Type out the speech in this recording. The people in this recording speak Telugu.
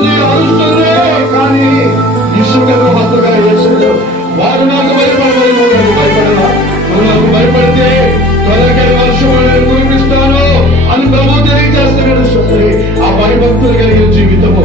ఉంది, అరుస్తుంది. కానీ ఇసుకను హద్దుగా వేసాడు. వారు నాకు భయపడమని నువ్వు నాకు భయపడరా? నువ్వు నాకు భయపడితే త్వరకై వర్షం నేను కురిపిస్తాను అని ప్రభు తెలియజేస్తున్నాడు. సరే, ఆ భయభక్తులు కలిగిన జీవితము